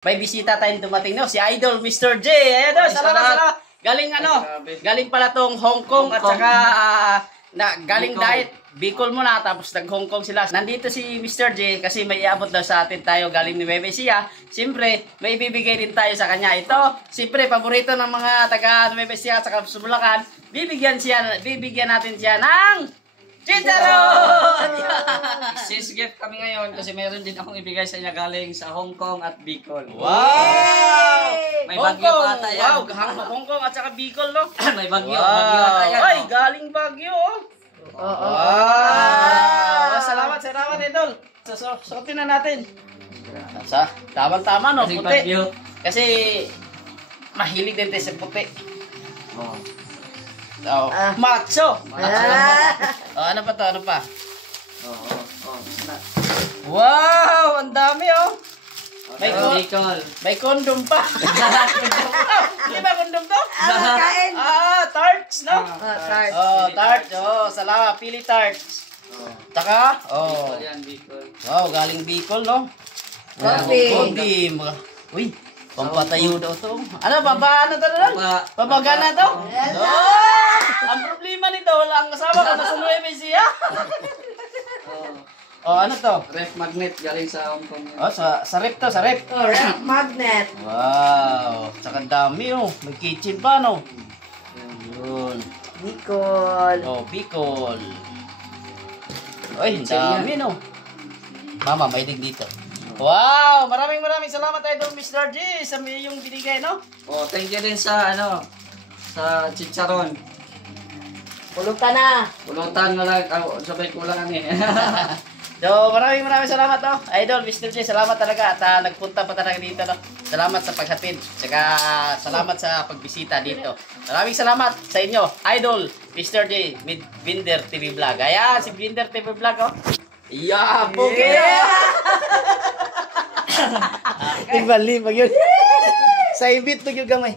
May bisita tayong dumating, no? Si Idol Mr. J. Ayan, no? Salamat. Galing galing pala tong Hong Kong at saka galing diet. Bicol muna, tapos nag-Hong Kong sila. Nandito si Mr. J kasi may iabot daw sa atin tayo galing ni Bebe Sia. Siyempre, may ibibigay din tayo sa kanya. Ito, siyempre, paborito ng mga taga Bebe Sia at saka Bulacan. Bibigyan natin siya ng chicharon! Sis gift kami ngayon kasi meron din akong ibigay sa inyo galing sa Hong Kong at Bicol. Wow! May bagyo pa ata yan. Wow, Hong Kong at saka Bicol, no? May bagyo ata yan. Ay, galing Bagyo, oh. Salamat, Idol. Suotin na natin. Tama-tama, no? Kasi Puti. bagyo. Kasi mahilig din tayo sa puti. Macho. Ano pa to? Ano pa? Wow, ang dami, oh. May condom pa. Di ba condom to? Kain. Tarts, no? Tarts. Tarts. Salamat. Pili tarts. Tsaka, wow, galing Bicol, no? Coffee. Uy, pampatayo daw to. Ano, ano to lang? Pabagana to? Ang problema nito, wala ang kasama ka nasa Nueva Ecija. Ano to? Ref magnet galing sa Hong Kong. Sa rep to, sa rep. Ref magnet. Wow, tsaka dami, oh. May kitchen pa, no? Yun. Bicol. Bicol. Ay, dami, no? Mama, may dig dito. Wow, maraming salamat Idol Mr. G sa iyong binigay, no? Thank you din sa sa chicharon. Pulutan na. Pulutan mo lang, sabay kulang kami. So, maraming salamat, no? Idol Mr. J, salamat talaga at nagpunta pa talaga dito, no? Salamat sa paghatid. Saka salamat sa pagbisita dito. Maraming salamat sa inyo, Idol Mr. J with Binder TV Vlog. Ayan, si Binder TV Vlog, oh. Yeah, pugi! Ibali, pag yun. Sa ibit, pag yun gamay.